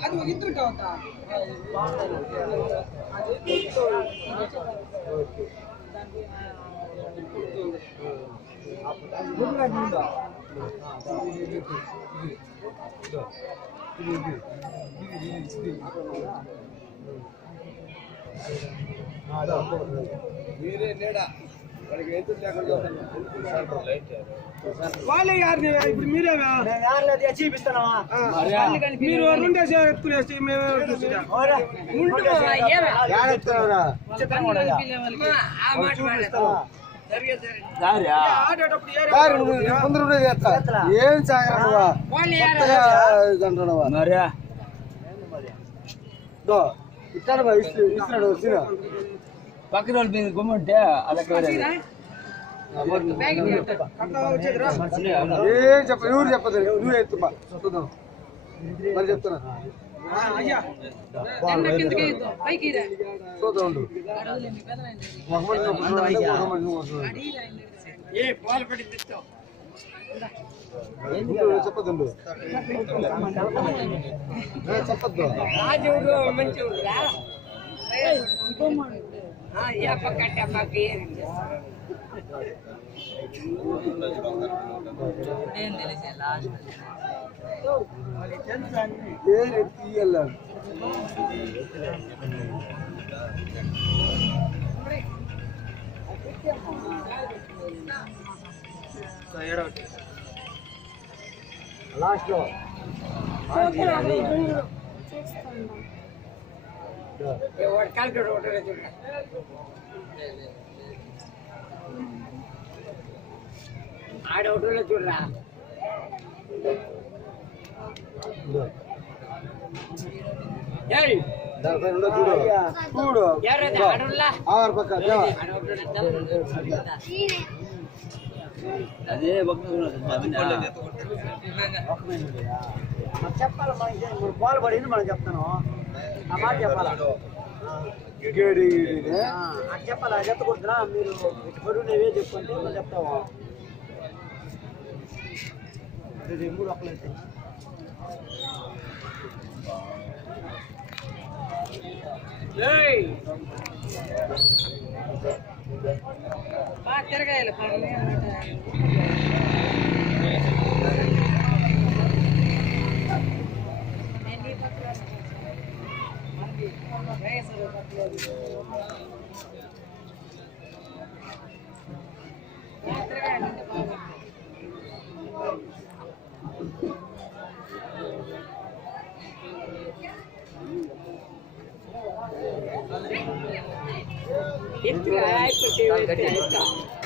ಅದು ಇದ್ರ ಕಾವತ್ತಾ వాళ్ళే యారు ఇప్పుడు మీరే చూపిస్తున్నావా మీరు రెండే ఎత్తుకునేసి ఏం సాగరా ఇస్తాడు వచ్చిన పక్కన వాళ్ళ మీద గుమ్మంటే అలా ఏం చెప్ప ఎవరు చెప్పదు నువ్వే ఎత్తుపా చూద్దాం మరి చెప్తున్నా చూద్దాం చెప్పద్దు చెప్పద్దు తీయాల లాస్ట్ లో ఆడవుట్లో చూడరా చూడు ఆరు పక్క అదే చెప్పాలి బాల్ పడింది మనం చెప్తాను ఆ మాట చెప్పాలా చెప్పాలా చెప్పకూడదురా మీరు బరువు నేవే చెప్పుకుంటే మనం చెప్తాము మూడు ఒక్కలైతే బాగా తిరగాలి It's right, but